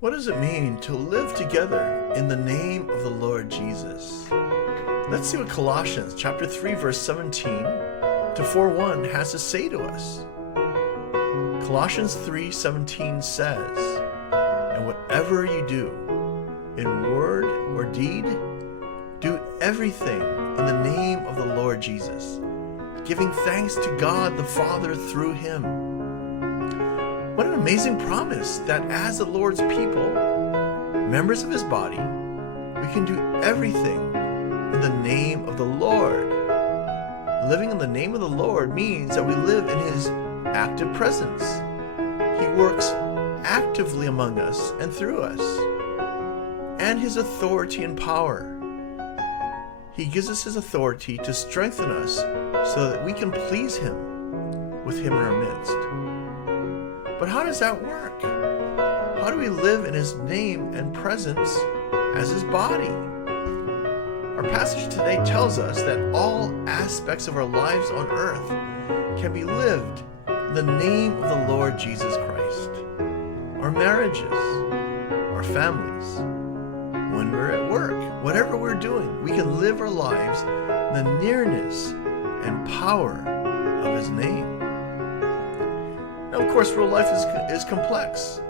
What does it mean to live together in the name of the Lord Jesus? Let's see what Colossians chapter 3 verse 17 to 4:1 has to say to us. Colossians 3:17 says, "And whatever you do, in word or deed, do everything in the name of the Lord Jesus, giving thanks to God the Father through him." What an amazing promise that as the Lord's people, members of his body, we can do everything in the name of the Lord. Living in the name of the Lord means that we live in his active presence. He works actively among us and through us, and his authority and power. He gives us his authority to strengthen us so that we can please him with him in our midst. But how does that work? How do we live in his name and presence as his body? Our passage today tells us that all aspects of our lives on earth can be lived in the name of the Lord Jesus Christ. Our marriages, our families, when we're at work, whatever we're doing, we can live our lives in the nearness and power of his name. Now, of course, real life is complex,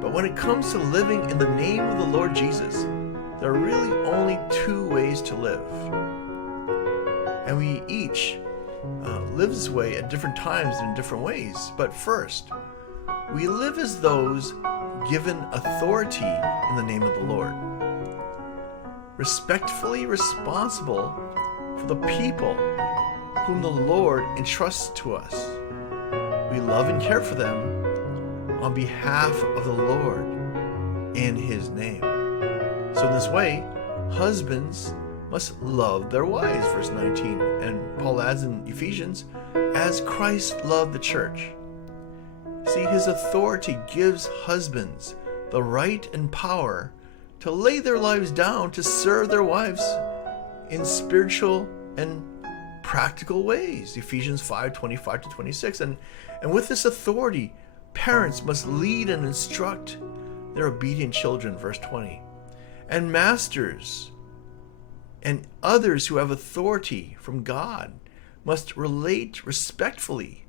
but when it comes to living in the name of the Lord Jesus, there are really only two ways to live. And we each live this way at different times and in different ways. But first, we live as those given authority in the name of the Lord, respectfully responsible for the people whom the Lord entrusts to us. We love and care for them on behalf of the Lord in his name. So in this way, husbands must love their wives, verse 19. And Paul adds in Ephesians, as Christ loved the church. See, his authority gives husbands the right and power to lay their lives down to serve their wives in spiritual and practical ways. Ephesians 5:25 to 26. And with this authority, parents must lead and instruct their obedient children, verse 20. And masters and others who have authority from God must relate respectfully,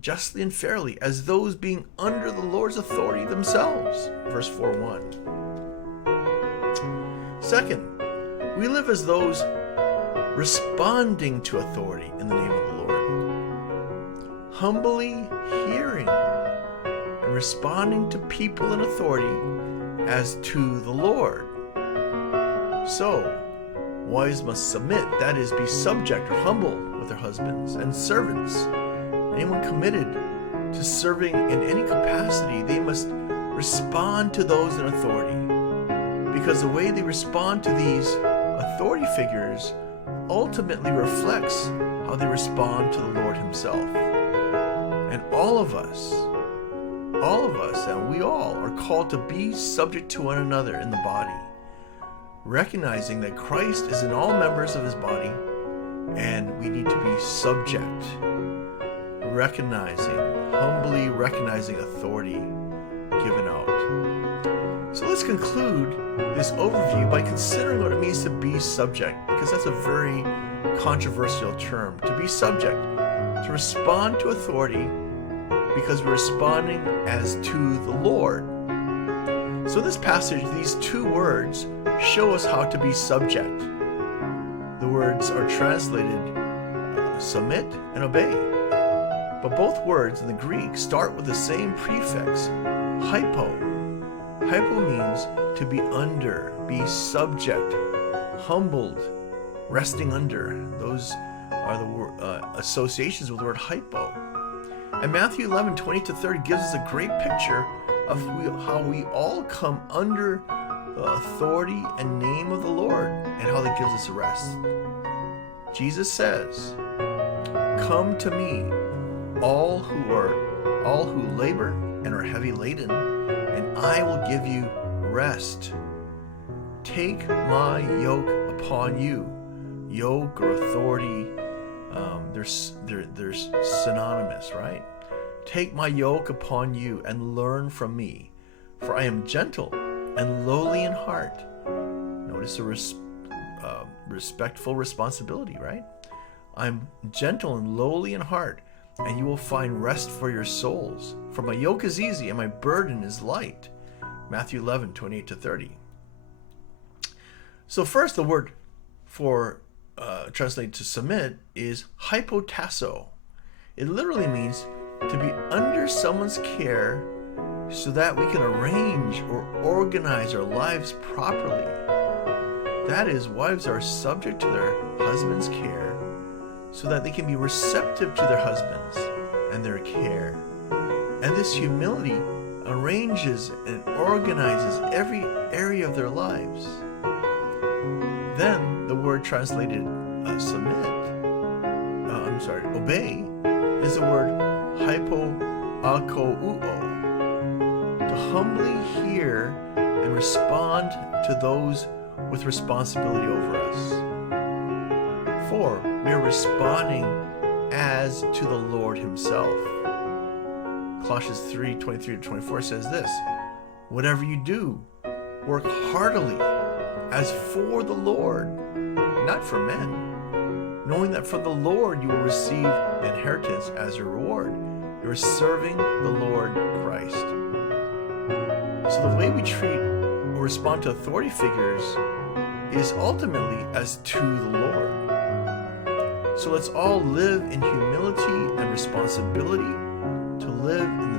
justly and fairly, as those being under the Lord's authority themselves, verse 4:1. Second, we live as those responding to authority in the name of the Lord, humbly hearing and responding to people in authority as to the Lord. So, wives must submit, that is, be subject or humble with their husbands, and servants, anyone committed to serving in any capacity, they must respond to those in authority, because the way they respond to these authority figures ultimately reflects how they respond to the Lord himself. And all of us, and we all are called to be subject to one another in the body, recognizing that Christ is in all members of his body, and we need to be subject, humbly recognizing authority given out. So let's conclude this overview by considering what it means to be subject, because that's a very controversial term. To be subject, to respond to authority because we're responding as to the Lord. So in this passage, these two words show us how to be subject. The words are translated submit and obey. But both words in the Greek start with the same prefix, hypo. Hypo means to be under, be subject, humbled, resting under. Those are the associations with the word hypo. And Matthew 11:20 to 30 gives us a great picture of how we all come under the authority and name of the Lord, and how that gives us rest. Jesus says, "Come to me, all who labor and are heavy laden, and I will give you rest. Take my yoke upon you." Yoke or authority, they're synonymous, right? "Take my yoke upon you and learn from me, For I am gentle and lowly in heart. Notice a respectful responsibility, right? I'm gentle and lowly in heart, and you will find rest for your souls. For my yoke is easy and my burden is light. Matthew 11:28-30. So first, the word for translated to submit is hypotasso. It literally means to be under someone's care so that we can arrange or organize our lives properly. That is, wives are subject to their husband's care so that they can be receptive to their husbands and their care. And this humility arranges and organizes every area of their lives. Then the word translated obey, is the word hypoakouo, to humbly hear and respond to those with responsibility over us. For we are responding as to the Lord himself. Colossians 3:23-24 says this: whatever you do, work heartily as for the Lord, not for men, knowing that from the Lord you will receive the inheritance as your reward. You are serving the Lord Christ. So the way we treat or respond to authority figures is ultimately as to the Lord. So let's all live in humility and responsibility to live in